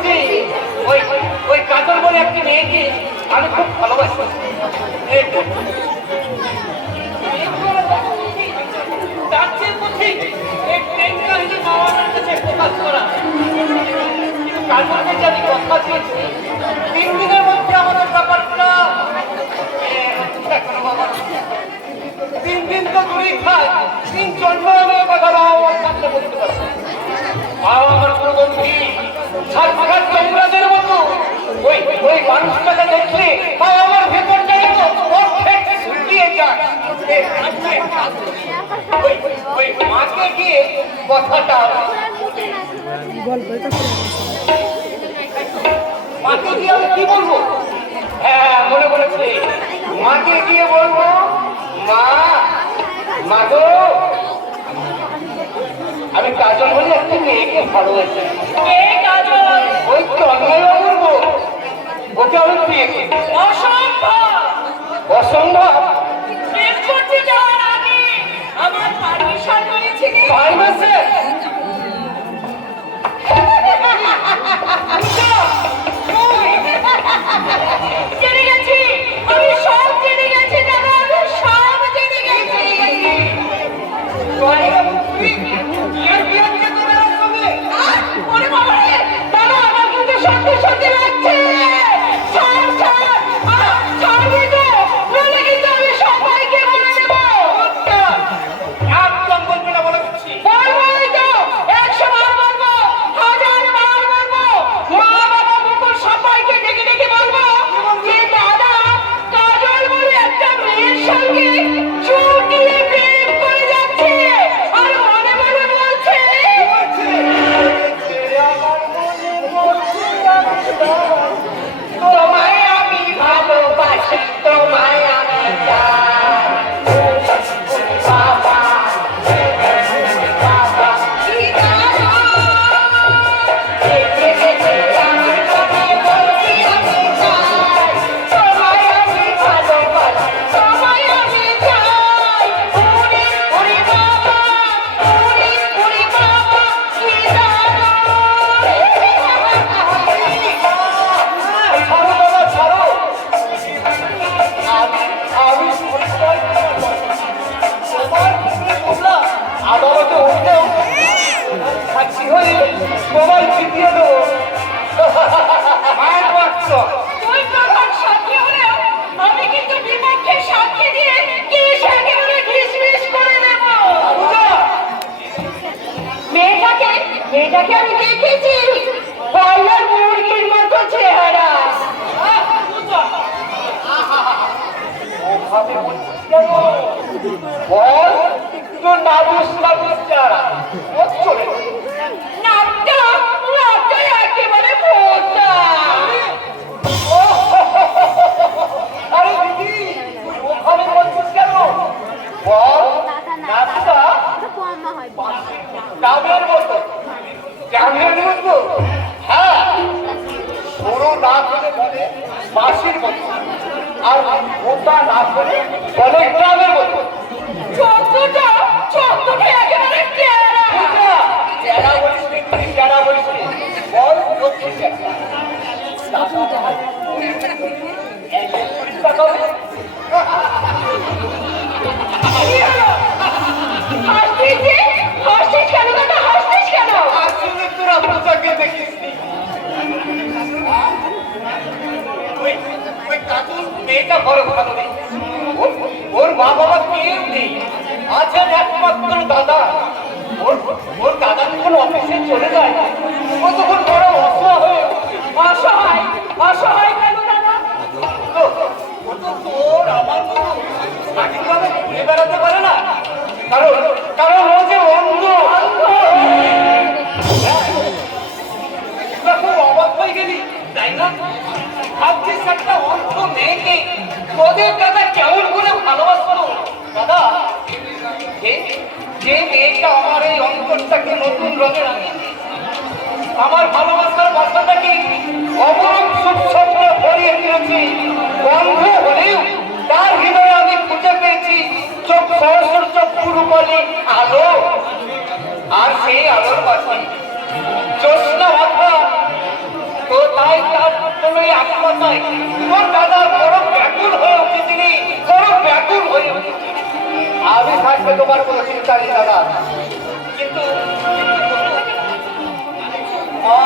বলছি ওই ওই কাজল বলে একটি মেয়েকে আমি খুব ভালোবাসি। তার চেয়ে বুঝি এই প্রেম কাহিনী মামার কাছে প্রকাশ করা। কাজলকে যে আমি কথা দিয়েছি 3 দিনের মধ্যে আমাদের ব্যাপারটা 3 দিন তো দূরেই খায়, 3 জন্ম আমি কথা আমার সামনে বলতে পারছি। আমার প্রবন্ধী সাক্ষাৎ চন্দ্রাদের মতো ওই ওই মানুষটাকে দেখলে আমার ভেতরটা অর্ধেক শুকিয়ে যায়। ওই মাকে গিয়ে কথাটা মাকে গিয়ে আমি কি বলবো? হ্যাঁ মনে পড়েছে, মাকে গিয়ে বলবো মা, মা গো আমি কাজল বলে একটা মেয়েকে ভালোবাসি। ওই তন্ময়বাবুর বউ, ওকে আমি বিয়ে করি। অসম্ভব অসম্ভব। আমার পারমিশন করেছিলি? 5 মাসে জেনে গেছি, আমি সব জেনে গেছি দাদা, আমি সব জেনে গেছি। ওরে বাবা রে, দাদা আমার কিন্তু সত্যি সত্যি লাগছে। ছাড়বি তো, নইলে কিন্তু আমি সবাইকে বলে দেব। একদম বলবি না বলে দিচ্ছি। বলবোই তো, 100 বার বলবো, 1000 বার বলবো। মা বাবা মুকুল সবাইকে ডেকে ডেকে বলবো যে দাদা কাজল বলে একটা মেয়ের সঙ্গে চুটিয়ে প্রেম করে যাচ্ছে। আর মনে মনে বলছে তোমায় আমি ভালোবাসি, তোমায় আমি চাই। বাবা বাবা তোমায় আমি ভালোবাসি, তোমায় আমি চাই। ওরে ওরে বাবা, ওরে ওরে বাবা কি জানো। ছাড়ো বাবা ছাড়ো, আমি আদালতে উঠলেও সাক্ষী হয়ে তোমায় জিতিয়ে দেবো। মায়ের বাচ্চা তুই প্রধান সাক্ষী হলেও আমি কিন্তু বিপক্ষে সাক্ষী দিয়ে কি একেবারে ঘিসমিস করে দেব। মেয়েটাকে আমি দেখেছি, পার্লার মুরগির মতো চেহারা। ওভাবে বলছিস কেন? বল তোর নাদুস নাদুস চেহারা চলে নামটা একেবারে ভোটা। আরে দিদি ওভাবে বলছিস কেন? বল নামটা ডাবের মতো, জামের মতো। হ্যাঁ বড় না করে বলে বাঁশির মতো, আর মোটা না করে বলে গ্রামের মতো। চোখটা একেবারে টেরা। টেরা বলিস নি, তুই টেরা বলিস নি, বল লক্ষ্মী টেরা। হাসছিস কেন দাদা, হাসছিস কেন? আসলে তোরা পূজাকে দেখিস নি। ওই কাজল মেয়েটা বড় ভালো নেই, ওর মা বাবা কেউ নেই, আছেন একমাত্র দাদা। ওর দাদা যখন অফিসে চলে যায় ও তখন বড় অসহায়। অসহায় অসহায় কেন দাদা? ও তো তোর আমার মতো স্বাধীনভাবে ঘুরে বেড়াতে পারে না, কারণ ও যে অন্ধ। খুব অবাক হয়ে গেলি তাই না? ভাবছিস একটা অন্ধ মেয়েকে তোদের দাদা কেমন করে ভালোবাসলো। দাদা যে মেয়েটা আমার এই অন্তরটাকে নতুন রঙে রাঙিয়ে আমার ভালোবাসার বাসাটাকে অমরণ সুস্বপ্ন ভরিয়ে দিয়েছি, বন্ধ হলেও তার হৃদয়ে আমি খুঁজে পেয়েছি চোখ সহস্র চোখ পুরো বলে আলো। আর সেই আলোর পাশে জ্যোৎস্না মাথা আত্মহত্যায় তোর দাদা বড় ব্যাকুল হয়ে উঠেছিলি, বড় ব্যাকুল হয়ে উঠেছিলি। আমি থাকবে তোমার কোনো চিন্তা নেই দাদা, কিন্তু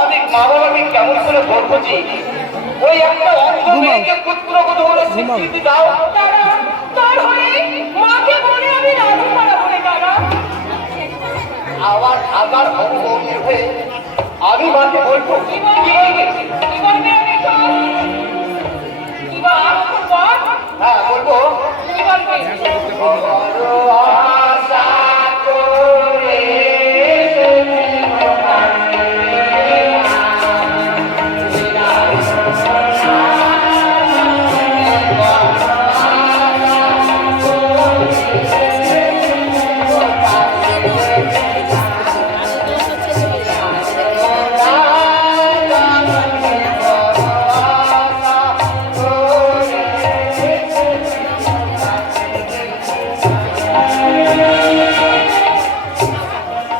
অনেক মা বাবাকে কেমন করে বলবো যে ওই একটা অন্ধ মেয়েকে পুত্রবধূ বলে স্বীকৃতি দাও। দাদা, তোর হয়ে মাকে বলে আমি রাজি করাবো রে দাদা। আমার আগার অঙ্গী হয়ে আমি মাকে বলবো। কি বলবি আমি তো? কি বল? হ্যাঁ বলবো। কি বলবি? আশা করে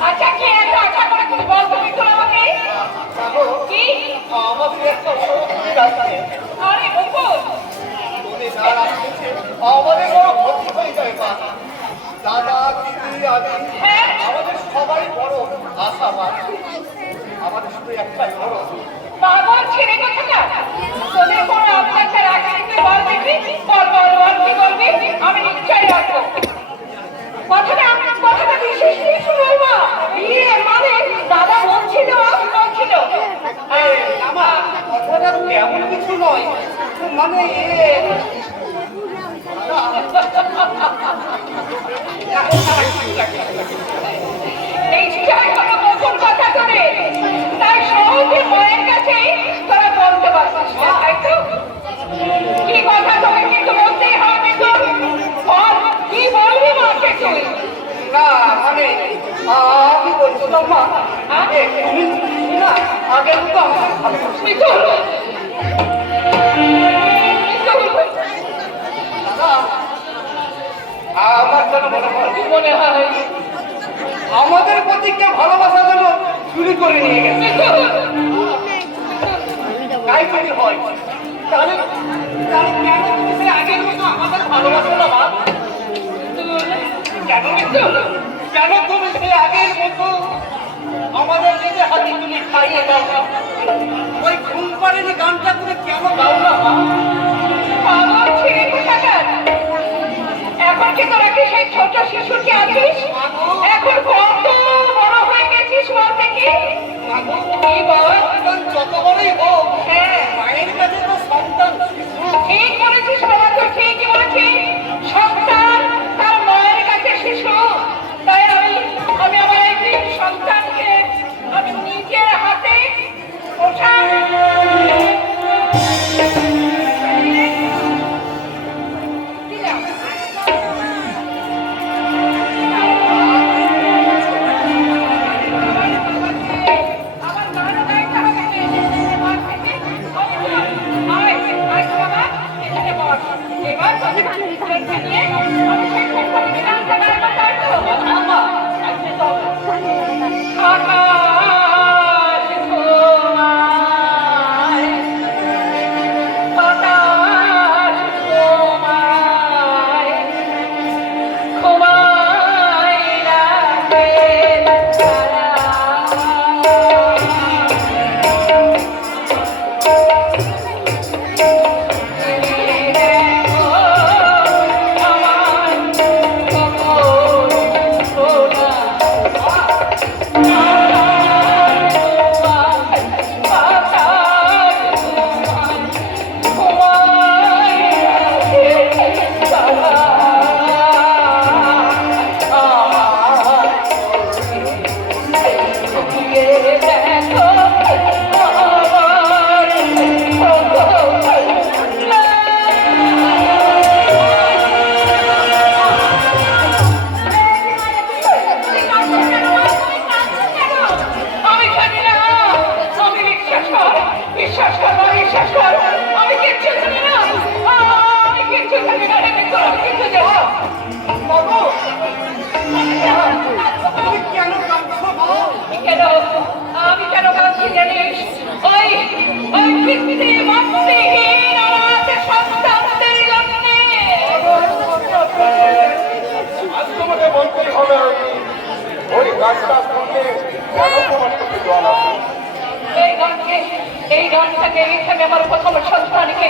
আচ্ছা, কি এত আশা করে তুমি বল তুমি তো আমাকে? কি? আমাদের একটা অসুবিধা আছে। আরে বকুল, তুমি না রাখছে আমাদের বড় ক্ষতি হয়ে যায় মা। দাদা দিদি আমি হ্যাঁ? আমাদের সবাই বড় আশাবাদ। আমাদের শুধু একটাই বড় পাগল ছেড়ে কোথাটা? তোদের কোনো অত্যাচার আগে তুই বল দেখবি? বল কি বলবি? আমি নিশ্চয়ই রাখবো। কথাটা বিশেষ কিছু বলবো। ইয়ে মানে দাদা বলছিল। আমার কথাটা তেমন কিছু নয়, মানে নিশ্চয় কোনো গোপন কথা করে, তাই সহজে মায়ের কাছে তোরা বলতে পারছিস না, তাই তো? কি কথা তোকে কিন্তু বলতেই হবে তো। বল, কি বলবি মাকে তুই? না মানে আমি বলছিলাম মা, তুমি না আগের মতো আমাদের ভালোবাসো। তুই তো হলো। দাদা আমার যেন মনে হয় আমাদের প্রতি কেউ ভালোবাসা যেন চুরি করে নিয়ে গেছে। তাই যদি হয় তাহলে তাহলে কেন তুমি সে আগের মতো আমাদের ভালোবাসো না মা? কেন কেন তুমি সে আগের মতো আমাদের নিজে হাতে তুমি খাইয়ে দাও না? ওই ঘুম পাড়েনি গানটা তুমি কেন গাও না মা? পাগল ছেড়ে কোথাকার? এখন কি তোরা কি সেই ছোট শিশুকে আছিস? এখন কত বড় হয়ে গেছিস বলতে কি? কি বল? যত বড়ই হোক হ্যাঁ, মায়ের কাছে তো সন্তান ঠিক বলেছিস বাবা, তো ঠিকই বলেছিস। সন্তান তার মায়ের কাছে শিশু। তাই আমি আমার এই সন্তানকে আমি নিজের হাতে ওঠা দিলাম। আমার গানও গাইতে হবে না। এবার গানটা শুনলে কেন তোমার চোখে জল আসে? এই গানটা গেয়েছে আমি আমার প্রথম সন্তানকে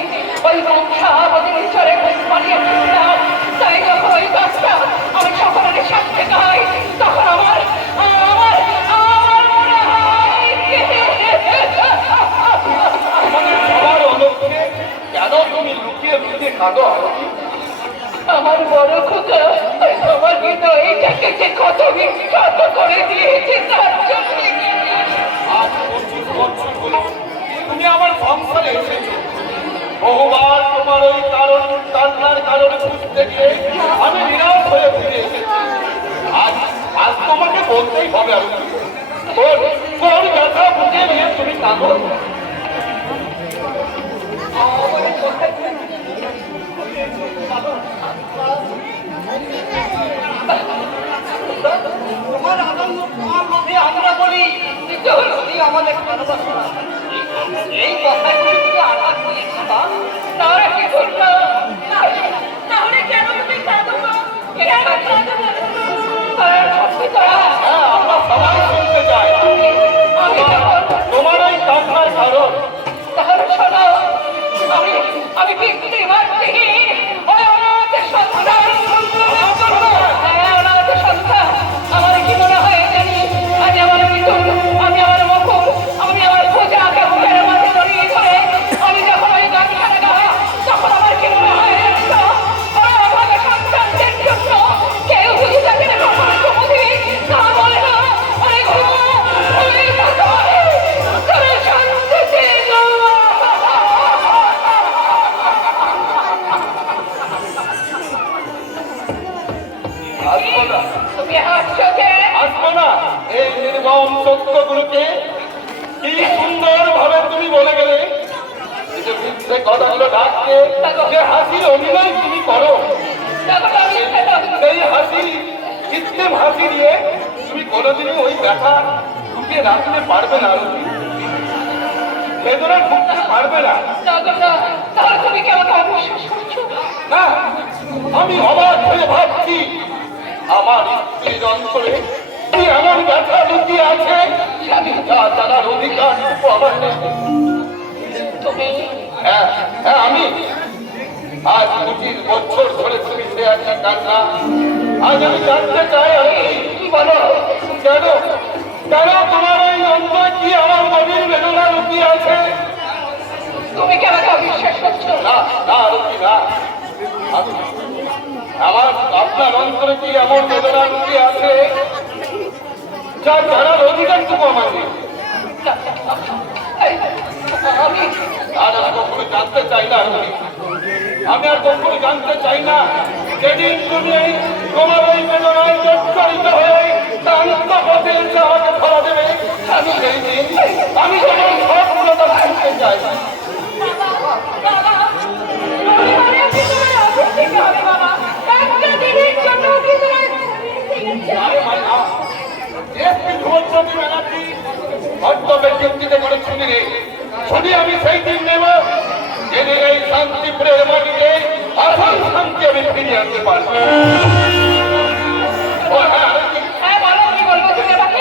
ওই বংশাবলীর চরে বানিয়ে দিলাম। তাই যখন ওই গাছটা আমি সকলের সাথে গাই তখন আমার আমার আমার মনে হয় মানে সবার অলক্ষ্যে কেন তুমি লুকিয়ে লুকিয়ে কাঁদো আরতি? আমার বড় খোকা আমার কিন্তু এইটাকে যে কত বিখ্যাত করে দিয়েছে তার জন্য আজ 25 বছর হলো তুমি আমার সংসারে এসেছো। বহুবার তোমার ওই কারণ কান্নার কারণে খুঁজতে গিয়ে আমি নিরাশ হয়ে ফিরে এসেছি। আজ আজ তোমাকে বলতেই হবে আমি তোর ব্যথা বুঝে নিয়ে তুমি কাঁদো। তোমার আনন্দ তোমার মধ্যে আমরা বলি যদি আমাদের ভালোবাসা না। এই কথাগুলি তুমি আঘাত দিয়েছো না? তারা কি করলো তাহলে কেন তুমি কাঁদো কেন কাঁদো হ্যাঁ, আমরা সবাই শুনতে চাই আমি তোমার ওই কান্নার কারণ। তাহলে শোনো আমি আমি পিতৃ মাতৃহীন ওই অনাথ সন্তান হ্যাঁ অনাথ সন্তান আমার কি মনে হয় জানি আমি আমার মৃত্যুর আমি আমার মুকুল আমি আমার পূজাকে বুকের মাঝে জড়িয়ে ধরে আমি যখন ওই গান খেলে গাই তখন আমার কি মনে হয় জানি তো ওই অভাগা সন্তানদের জন্য কেউ যদি তাকে কখনো চুমু দিই তা বলে না অনেক অনেক তবে শান্তিতে আসবো না, তুমি হাসছো যে আসবো না। এই নির্মম সত্যগুলোকে কি সুন্দর ভাবে তুমি বলে গেলে। এই যে মিথ্যে কথাগুলো ঢাকতে যে হাসির অভিনয় তুমি করো, তখন আমি এই হাসি কৃত্রিম হাসি দিয়ে তুমি কোনোদিনই ওই ব্যথা ঢুকে রাখতে পারবে না। আরতি বেদনা ঢুকতে পারবে না। তাহলে তুমি কেমন অবিশ্বাস করছো না, আমি অবাক হয়ে ভাবছি আমার স্ত্রীর অন্তরে কি এমন ব্যথা লুকিয়ে আছে আমি যা জানার অধিকার আমার নেই। তুমি হ্যাঁ হ্যাঁ, আমি আজ 25 বছর ধরে তুমি সে একটা কান্না। আজ আমি জানতে চাই কি বলো কেন কেন তোমার এই অন্তরে কি আমার গভীর বেদনা লুকিয়ে আছে? তুমি কেমন অবিশ্বাস করছো না না আরতি না, আমার আপনার অন্তরে কি এমন বেদনা লুকিয়ে আছে যা জানার অধিকারটুকু আমার নেই? আমি আর আমি কখনো জানতে চাই না আরতি। আমি আর কখনো জানতে চাই না যেদিন তুমি তোমার ওই বেদনায় জর্জরিত হয়ে ক্লান্ত পথে এসে আমাকে ধরা দেবে, আমি সেই দিন আমি তোমার সবগুলো কথা শুনতে চাই। শুনি আমি সেই দিন নেব যেদিন এই শান্তিপুরের মাটিতে আসল শান্তি আমি ফিরিয়ে আনতে পারবো। হ্যাঁ বলো কি বলবো তুমি আমাকে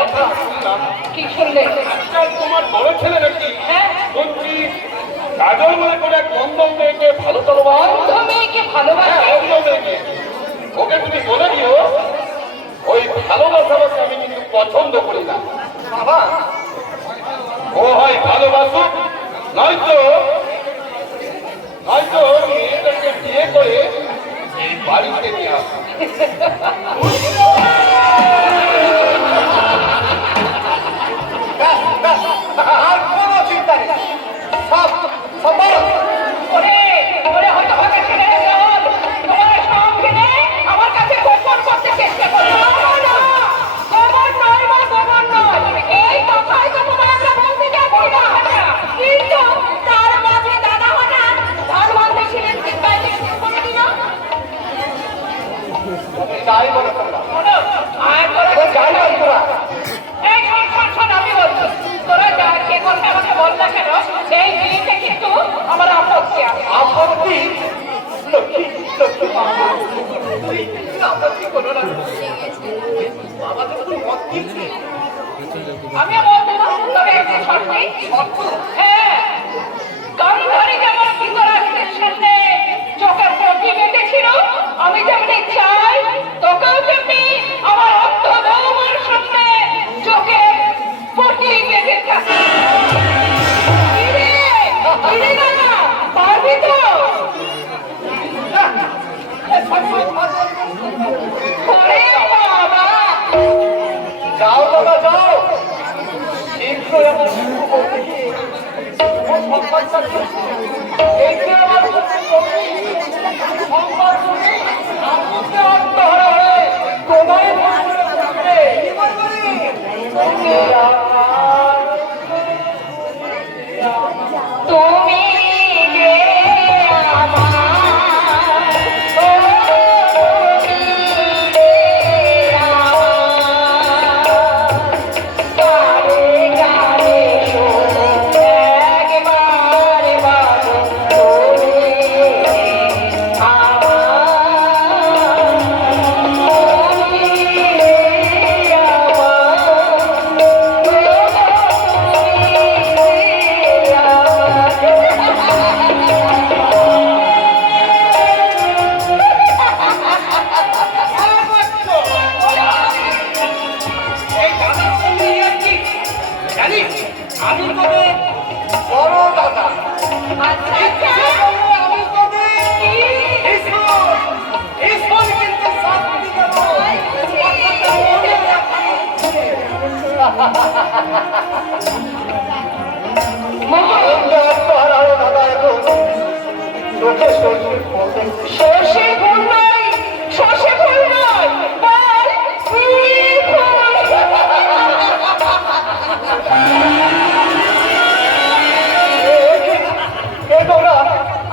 কি শুনলে আজকাল তোমার বড় ছেলে নাকি হ্যাঁ শুনছি কাজল মনে করে এক বন্ধন মেয়েকে ভালো চলবা। অন্ধ মেয়েকে ভালোবাসে অন্ধ মেয়েকে ওকে তুমি বলে দিও ওই ভালোবাসাকে আমি কিন্তু পছন্দ করি না। বাবা ও হয় ভালোবাসুক নয়তো নয়তো মেয়েটাকে বিয়ে করে এই বাড়িতে নিয়ে আসুক। আর কোনো চিন্তা নেই, সব সফল। ওরে ওরে হয়তো হবে ছেড়ে চল তোমার সঙ্গে নেই আমার কাছে গোপন করতে চেষ্টা করো না গোপন নয় বা গোপন নয় এই কথাই তো তোমার আমরা বলতে যাচ্ছি না কিন্তু তার মাঝে দাদা হঠাৎ ধান বাঁধতে ছিলেন ঠিক বাইরে করে দিল যাই বলো তোমরা, শোনো আর তোরা যাই বলো তোরা, এই শোন শোন শোন আমি বলছি তোরা যা যে কথা আমাকে বল না কেন এই বিয়েতে কিন্তু আমার আপত্তি আছে আপত্তি লক্ষ্মী লক্ষ্মী তুই আপত্তি করো না। বাবা যখন মত দিয়েছে, আমি বলতে পারবো তবে একটি শর্তে। শর্ত? হ্যাঁ, গান্ধারী যেমন ধৃতরাষ্ট্রের সামনে চোখের পটি বেঁধেছিল, আমি যেমনি চাই তোকেও তেমনি আমার অর্থ বৌমার সামনে চোখে পটি বেঁধে থাকে। পারবি তো? ওরে বাবা, যাও বাবা যাও, শীঘ্রই আমার শুরু করতে গিয়ে এই যে আমার সংবাদ শুনে আত্মহত্যা আত্মহারা হয়ে তোমায় মনে করবে। কি বলবে? তুমি যে আমার, তুমি যে আমার, গানে গানে শোনো একবার বাজো, তুমি আমার, তুমি এই দাদা বললি আর কি জানিস, আমি তোদের বড় দাদা। আচ্ছা আচ্ছা, আমি তোদের ঈশ্বর, ঈশ্বর কিন্তু শান্তি দেব। সর্ষে ফুল নয়, সর্ষে ফুল নয়, বল ফুল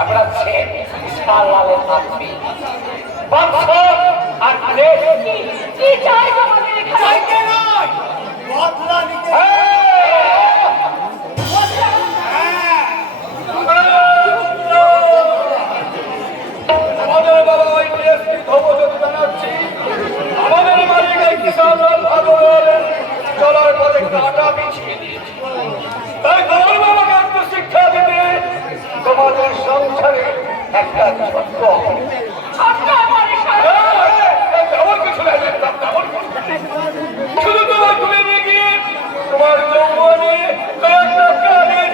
আমরা লালে থাকবি বাচ্চা আর কি চাই তোমাদের এখানে? চাইতে নয়, বদলা নিতে। আমাদের বাবা ওই ডিএসপি ধর্মজ্যোতি জানাচ্ছি, আমাদের মালিক কিষানলাল ভাগবতের চলার পথে কাটা বিছিয়ে দিয়েছে। তাই তোমার বাবাকে একটু শিক্ষা দিতে তোমাদের সংসারে একটা ছোট্ট ছোট্ট মানে তেমন কিছু নাই, তেমন শুধু তোমার তুলে নিয়ে গিয়ে তোমার যৌবনে কয়েকটা কানের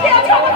কি আছো?